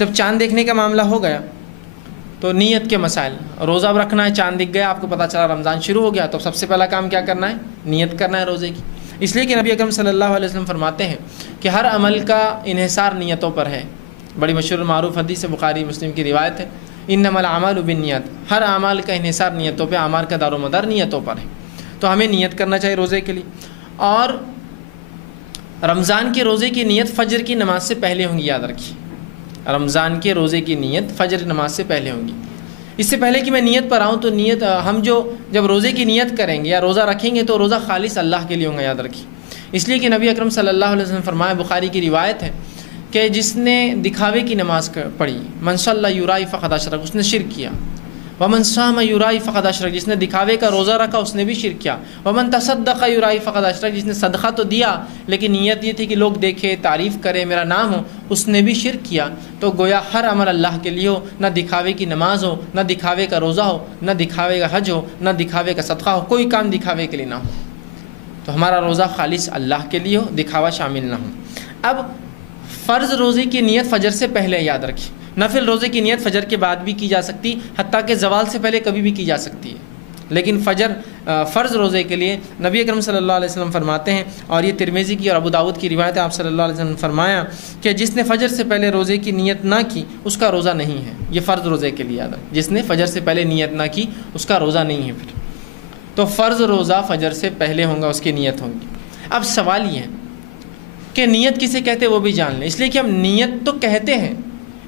جب چاند دیکھنے کا معاملہ ہو گیا تو نیت کے مسائل، روزہ اب رکھنا ہے، چاند دکھ گیا، آپ کو پتہ چلا رمضان شروع ہو گیا، تو سب سے پہلا کام کیا کرنا ہے؟ نیت کرنا ہے روزے کی۔ اس لیے کہ نبی اکرم صلی اللہ علیہ وسلم فرماتے ہیں کہ ہر عمل کا انحصار نیتوں پر ہے۔ بڑی مشہور معروف حدیث بخاری مسلم کی روایت ہے، انما الاعمال بالنیات، ہر اعمال کا انحصار نیتوں پہ، اعمال کا دار و مدار نیتوں پر ہے۔ تو ہمیں نیت کرنا چاہیے روزے کے لیے۔ اور رمضان کے روزے کی نیت فجر کی نماز سے پہلے ہوں گی، یاد رکھیے، رمضان کے روزے کی نیت فجر نماز سے پہلے ہوں گی۔ اس سے پہلے کہ میں نیت پر آؤں تو نیت ہم جب روزے کی نیت کریں گے یا روزہ رکھیں گے تو روزہ خالص اللہ کے لیے ہوگا، یاد رکھیے۔ اس لیے کہ نبی اکرم صلی اللہ علیہ وسلم فرمایا، بخاری کی روایت ہے کہ جس نے دکھاوے کی نماز پڑھی، من صلی یرائی فقد اشرک، اس نے شرک کیا۔ ومن صام یرائی فقد اشرک، جس نے دکھاوے کا روزہ رکھا اس نے بھی شرک کیا۔ ومن تصدق یرائی فقد اشرک، جس نے صدقہ تو دیا لیکن نیت یہ تھی کہ لوگ دیکھے، تعریف کرے، میرا نام ہو، اس نے بھی شرک کیا۔ تو گویا ہر عمل اللہ کے لیے ہو، نہ دکھاوے کی نماز ہو، نہ دکھاوے کا روزہ ہو، نہ دکھاوے کا حج ہو، نہ دکھاوے کا صدقہ ہو، کوئی کام دکھاوے کے لیے نہ ہو۔ تو ہمارا روزہ خالص اللہ کے لیے ہو، دکھاوا شامل نہ ہو۔ اب فرض روزے کی نیت فجر سے پہلے، یاد رکھیے، نفل روزے کی نیت فجر کے بعد بھی کی جا سکتی، حتیٰ کہ زوال سے پہلے کبھی بھی کی جا سکتی ہے، لیکن فرض روزے کے لیے نبی اکرم صلی اللہ علیہ وسلم فرماتے ہیں، اور یہ ترمذی کی اور ابو داؤد کی روایت ہے، آپ صلی اللہ علیہ وسلم نے فرمایا کہ جس نے فجر سے پہلے روزے کی نیت نہ کی اس کا روزہ نہیں ہے۔ یہ فرض روزے کے لیے یاد ہے، جس نے فجر سے پہلے نیت نہ کی اس کا روزہ نہیں ہے۔ پھر تو فرض روزہ فجر سے پہلے ہوگا، اس کی نیت ہوگی۔ اب سوال یہ ہے کہ نیت کسے کہتے ہیں وہ بھی جان لیں، اس لیے کہ ہم نیت تو کہتے ہیں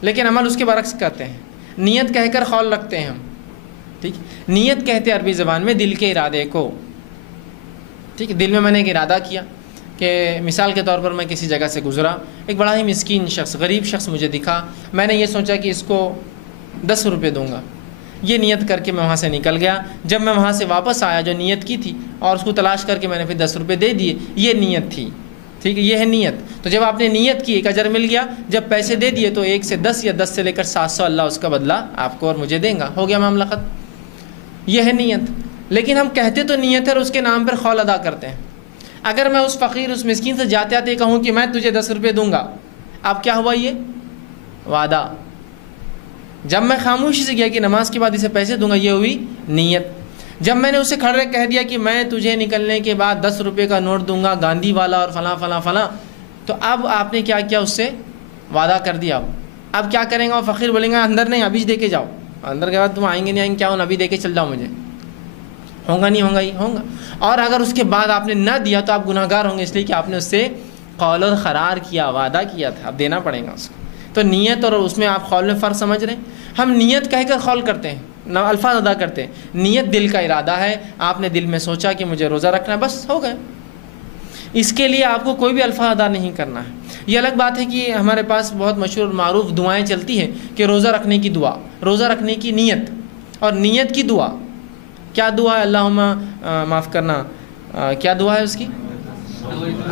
لیکن عمل اس کے برعکس کرتے ہیں۔ نیت کہہ کر قول رکھتے ہیں ہم، ٹھیک، نیت کہتے ہیں عربی زبان میں دل کے ارادے کو، ٹھیک، دل میں میں نے ایک ارادہ کیا کہ مثال کے طور پر میں کسی جگہ سے گزرا، ایک بڑا ہی مسکین شخص، غریب شخص مجھے دکھا، میں نے یہ سوچا کہ اس کو 10 روپے دوں گا، یہ نیت کر کے میں وہاں سے نکل گیا۔ جب میں وہاں سے واپس آیا جو نیت کی تھی اور اس کو تلاش کر کے میں نے پھر 10 روپے دے دیے، یہ نیت تھی، ٹھیک ہے، یہ ہے نیت۔ تو جب آپ نے نیت کی ایک اجر مل گیا، جب پیسے دے دیے تو 1 سے 10 یا 10 سے لے کر 700 اللہ اس کا بدلہ آپ کو اور مجھے دیں گا، ہو گیا معاملہ ختم۔ یہ ہے نیت۔ لیکن ہم کہتے تو نیت ہے اور اس کے نام پر قول ادا کرتے ہیں۔ اگر میں اس فقیر، اس مسکین سے جاتے آتے کہوں کہ میں تجھے 10 روپے دوں گا، اب کیا ہوا؟ یہ وعدہ۔ جب میں خاموشی سے گیا کہ نماز کے بعد اسے پیسے دوں گا، یہ ہوئی نیت۔ جب میں نے اسے کھڑے کہہ دیا کہ میں تجھے نکلنے کے بعد 10 روپے کا نوٹ دوں گا، گاندھی والا اور فلاں فلاں فلاں، تو اب آپ نے کیا کیا؟ اس سے وعدہ کر دیا۔ اب کیا کریں گا؟ فقیر بولیں گا اندر نہیں، ابھی دے کے جاؤ، اندر کے بعد تم آئیں گے نہیں آئیں گے، کیا ہوں ابھی دے کے چل جاؤ، مجھے ہوگا نہیں ہوگا، یہ ہوگا۔ اور اگر اس کے بعد آپ نے نہ دیا تو آپ گناہ گار ہوں گے، اس لیے کہ آپ نے اس سے قول اور قرار کیا، وعدہ کیا تھا، اب دینا پڑے گا اس کو۔ تو نیت اور اس میں آپ قول میں فرق سمجھ رہے ہیں؟ ہم نیت کہہ کر قول کرتے ہیں، الفاظ ادا کرتے ہیں۔ نیت دل کا ارادہ ہے، آپ نے دل میں سوچا کہ مجھے روزہ رکھنا ہے، بس ہو گئے۔ اس کے لیے آپ کو کوئی بھی الفاظ ادا نہیں کرنا ہے۔ یہ الگ بات ہے کہ ہمارے پاس بہت مشہور معروف دعائیں چلتی ہیں کہ روزہ رکھنے کی دعا، روزہ رکھنے کی نیت اور نیت کی دعا۔ کیا دعا ہے؟ اللہم معاف کرنا، کیا دعا ہے اس کی؟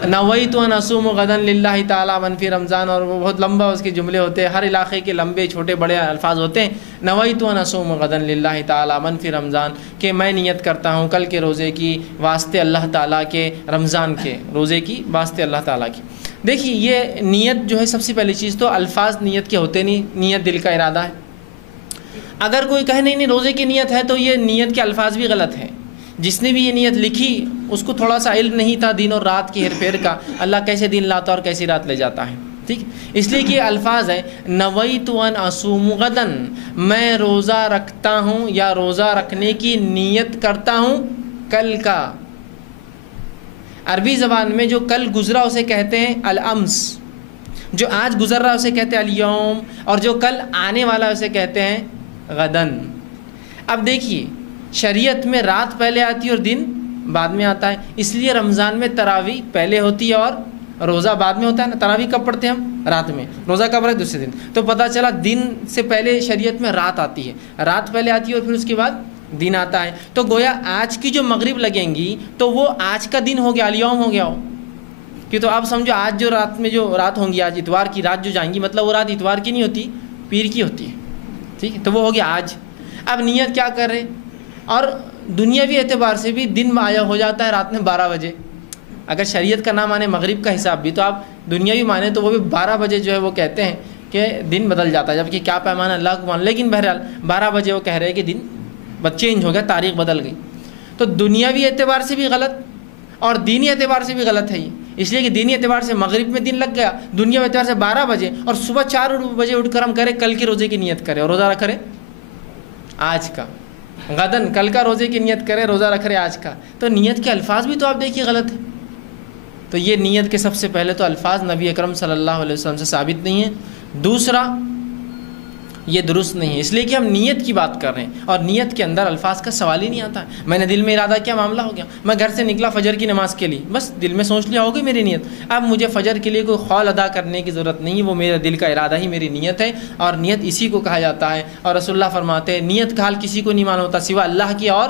نویت ان اصوم غدا للہ تعالی من فی رمضان، اور وہ بہت لمبا اس کے جملے ہوتے ہیں، ہر علاقے کے لمبے چھوٹے بڑے الفاظ ہوتے ہیں۔ نویت ان اصوم غدا للہ تعالی من فی رمضان، کہ میں نیت کرتا ہوں کل کے روزے کی واسطے اللہ تعالیٰ کے، رمضان کے روزے کی واسطے اللہ تعالیٰ کی۔ دیکھیے یہ نیت جو ہے، سب سے پہلی چیز تو الفاظ نیت کے ہوتے نہیں، نیت دل کا ارادہ ہے۔ اگر کوئی کہے نہیں روزے کی نیت ہے تو یہ نیت کے الفاظ بھی غلط ہیں۔ جس نے بھی یہ نیت لکھی اس کو تھوڑا سا علم نہیں تھا دین اور رات کی ہیر پھیر کا، اللہ کیسے دن لاتا اور کیسی رات لے جاتا ہے، ٹھیک۔ اس لیے کہ یہ الفاظ ہے، نویت ان اصوم غدا، میں روزہ رکھتا ہوں یا روزہ رکھنے کی نیت کرتا ہوں کل کا۔ عربی زبان میں جو کل گزرا اسے کہتے ہیں الامس، جو آج گزر رہا اسے کہتے ہیں الیوم، اور جو کل آنے والا اسے کہتے ہیں غدن۔ اب دیکھیے شریعت میں رات پہلے آتی ہے اور دن بعد میں آتا ہے، اس لیے رمضان میں تراویح پہلے ہوتی ہے اور روزہ بعد میں ہوتا ہے نا۔ تراویح کب پڑھتے ہیں ہم؟ رات میں، روزہ کب رہے؟ دوسرے دن۔ تو پتہ چلا دن سے پہلے شریعت میں رات آتی ہے، رات پہلے آتی ہے اور پھر اس کے بعد دن آتا ہے۔ تو گویا آج کی جو مغرب لگیں گی تو وہ آج کا دن ہو گیا، الیوم ہو گیا ہو، کہ تو آپ سمجھو آج جو رات میں جو رات ہوں گی، آج اتوار کی رات جو جائیں گی، مطلب وہ رات اتوار کی نہیں ہوتی، پیر کی ہوتی ہے، ٹھیک ہے، تو وہ ہو گیا آج۔ اب نیت کیا کر رہے؟ اور دنیاوی اعتبار سے بھی دن آیا ہو جاتا ہے رات میں 12 بجے، اگر شریعت کا نام آنے مغرب کا حساب بھی، تو آپ دنیاوی مانے تو وہ بھی 12 بجے جو ہے وہ کہتے ہیں کہ دن بدل جاتا ہے، جبکہ کیا پیمانہ اللہ کو مان. لیکن بہرحال 12 بجے وہ کہہ رہے ہیں کہ دن چینج ہو گیا، تاریخ بدل گئی. تو دنیاوی اعتبار سے بھی غلط اور دینی اعتبار سے بھی غلط ہے یہ، اس لیے کہ دینی اعتبار سے مغرب میں دن لگ گیا، دنیاوی اعتبار سے 12 بجے، اور صبح 4 بجے اٹھ کر ہم کریں کل کے روزے کی نیت کریں اور روزہ رکھ رہے آج کا، غدن کل کا روزے کی نیت کرے، روزہ رکھ رہے آج کا. تو نیت کے الفاظ بھی تو آپ دیکھیے غلط ہے. تو یہ نیت کے سب سے پہلے تو الفاظ نبی اکرم صلی اللہ علیہ وسلم سے ثابت نہیں ہیں. دوسرا یہ درست نہیں ہے، اس لیے کہ ہم نیت کی بات کر رہے ہیں اور نیت کے اندر الفاظ کا سوال ہی نہیں آتا ہے. میں نے دل میں ارادہ کیا، معاملہ ہو گیا. میں گھر سے نکلا فجر کی نماز کے لیے، بس دل میں سوچ لیا ہوگی میری نیت. اب مجھے فجر کے لیے کوئی قول ادا کرنے کی ضرورت نہیں، وہ میرے دل کا ارادہ ہی میری نیت ہے. اور نیت اسی کو کہا جاتا ہے. اور رسول اللہ فرماتے ہیں نیت کا حال کسی کو نہیں معلوم ہوتا سوا اللہ کی اور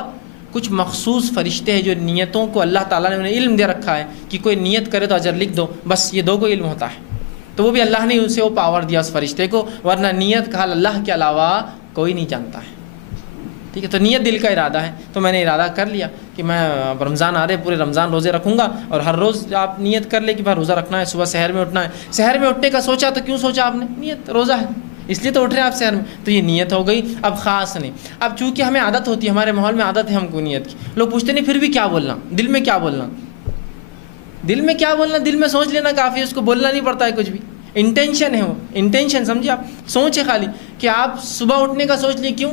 کچھ مخصوص فرشتے ہیں جو نیتوں کو اللہ تعالیٰ نے انہیں علم دے رکھا ہے کہ کوئی نیت کرے تو اجر لکھ دو، بس یہ 2 کو علم ہوتا ہے. تو وہ بھی اللہ نے اسے وہ پاور دیا اس فرشتے کو، ورنہ نیت کا حال اللہ کے علاوہ کوئی نہیں جانتا ہے. ٹھیک ہے، تو نیت دل کا ارادہ ہے. تو میں نے ارادہ کر لیا کہ میں اب رمضان آ رہے پورے رمضان روزے رکھوں گا، اور ہر روز آپ نیت کر لیں کہ بھائی روزہ رکھنا ہے، صبح سحر میں اٹھنا ہے. سحر میں اٹھنے کا سوچا تو کیوں سوچا آپ نے؟ نیت روزہ ہے اس لیے تو اٹھ رہے ہیں آپ سحر میں، تو یہ نیت ہو گئی. اب خاص نہیں. اب چونکہ ہمیں عادت ہوتی ہے، ہمارے ماحول میں عادت ہے ہم کو نیت کی. لوگ پوچھتے نہیں پھر بھی کیا بولنا، دل میں کیا بولنا، دل میں کیا بولنا، دل میں سوچ لینا کافی ہے، اس کو بولنا نہیں پڑتا ہے کچھ بھی. انٹینشن ہے وہ، انٹینشن سمجھے آپ، سوچ ہے خالی کہ آپ صبح اٹھنے کا سوچ لیں، کیوں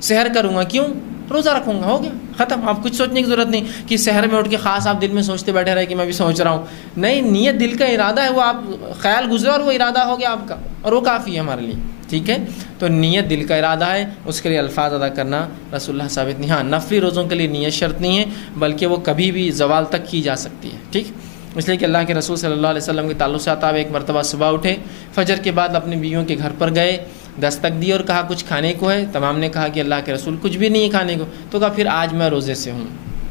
سحر کروں گا، کیوں روزہ رکھوں گا، ہو گیا ختم. آپ کچھ سوچنے کی ضرورت نہیں کہ سحر میں اٹھ کے خاص آپ دل میں سوچتے بیٹھے رہے کہ میں بھی سوچ رہا ہوں. نہیں، نیت دل کا ارادہ ہے، وہ آپ خیال گزرا اور وہ ارادہ ہو گیا آپ کا، اور وہ کافی ہے ہمارے لیے. ٹھیک ہے، تو نیت دل کا ارادہ ہے، اس کے لیے الفاظ ادا کرنا رسول اللہ ثابت نہیں. ہاں نفلی روزوں کے لیے نیت شرط نہیں ہے، بلکہ وہ کبھی بھی زوال تک کی جا سکتی ہے. ٹھیک، اس لیے کہ اللہ کے رسول صلی اللہ علیہ وسلم کے تعلق سے آتا ہے، ایک مرتبہ صبح اٹھے، فجر کے بعد اپنے بیویوں کے گھر پر گئے، دستک دی اور کہا کچھ کھانے کو ہے. تمام نے کہا کہ اللہ کے رسول کچھ بھی نہیں ہے کھانے کو. تو کہا پھر آج میں روزے سے ہوں.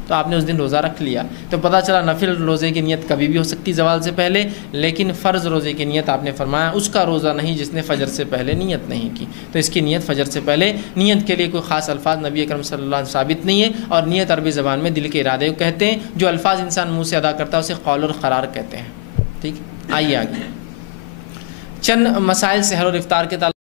تو آپ نے اس دن روزہ رکھ لیا. تو پتہ چلا نفل روزے کی نیت کبھی بھی ہو سکتی زوال سے پہلے، لیکن فرض روزے کی نیت آپ نے فرمایا اس کا روزہ نہیں جس نے فجر سے پہلے نیت نہیں کی. تو اس کی نیت فجر سے پہلے. نیت کے لیے کوئی خاص الفاظ نبی اکرم صلی اللہ علیہ وسلم ثابت نہیں ہے، اور نیت عربی زبان میں دل کے ارادے کو کہتے ہیں. جو الفاظ انسان منہ سے ادا کرتا ہے اسے قول اور قرار کہتے ہیں. ٹھیک، آئیے آگے چند مسائل سحر اور افطار کے تعلق